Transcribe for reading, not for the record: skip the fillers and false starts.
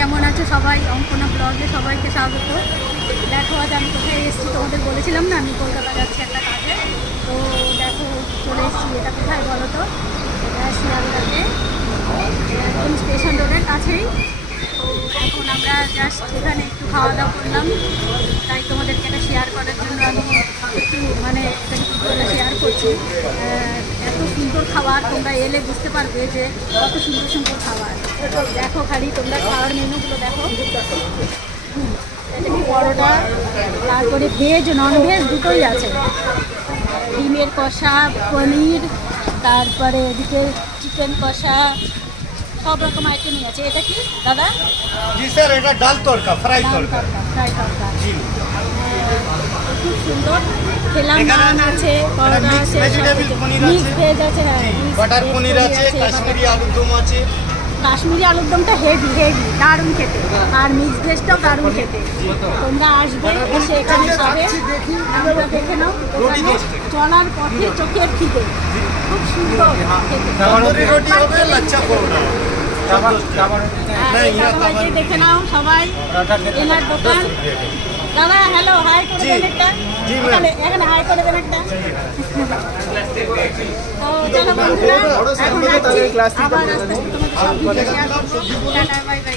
কেমন আছো সবাই? অঙ্কনা ব্লগে সবাইকে স্বাগত। দেখো আজ আমি কোথায় এসেছি তোমাদের বলেছিলাম না, আমি কলকাতা যাচ্ছি একটা কাজে। তো দেখো চলে এসেছি। এটা কোথায় বলো তো? এটা শিয়ালদাতে, একদম স্টেশন রোডের কাছেই। তো এখন আমরা জাস্ট এখানে একটু খাওয়া দাওয়া করলাম, তাই তোমাদেরকে এটা শেয়ার করার জন্য আমি একটু মানে শেয়ার করছি। এত সুন্দর খাবার, তোমরা এলে বুঝতে পারবে যে কত সুন্দর সুন্দর খাবার। দেখো খালি তোমরা খাওয়ার মেনুগুলো দেখো। এটা কি পরোটা, তারপরে ভেজ নন ভেজ দুটোই আছে। ডিমের কষা, পনির, তারপরে এদিকে চিকেন কষা, সব রকম আইটেমই আছে। এটা কি দাদা? জি স্যার, এটা ডাল তড়কা, ফ্রাই তড়কা। ফ্রাই তড়কা জি, খুব সুন্দর। খেলাম, নান আছে, পরোটা আছে, ভেজিটেবল পনির মিক্স আছে, ভেজ আছে, হ্যাঁ বাটার পনির আছে, কাশ্মীরি আলুর দম আছে। কাশ্মীরি আলুর দমটা হেভি হেভি দারুণ খেতে, আর মিক্স ভেজটাও দারুণ খেতে। তোমরা আসবে, এসে এখানে খাবে, আমরা দেখে নাও। ওখানে চলার পথে চোখের খিদে, খুব সুন্দর খেতে। তন্দুরি রুটি হবে, লাচ্চা পরোটা। সবাইকে দেখে নাও, সবাই এনার দোকান। দাদা হ্যালো, হাই করে দেন একটা, এখানে হাই করে দেন একটা। তো চলো বন্ধুরা, এখন যাচ্ছি, আবার আস্তে আস্তে তোমাদের সব ভিডিও শেয়ার করবো। Tata, bye bye.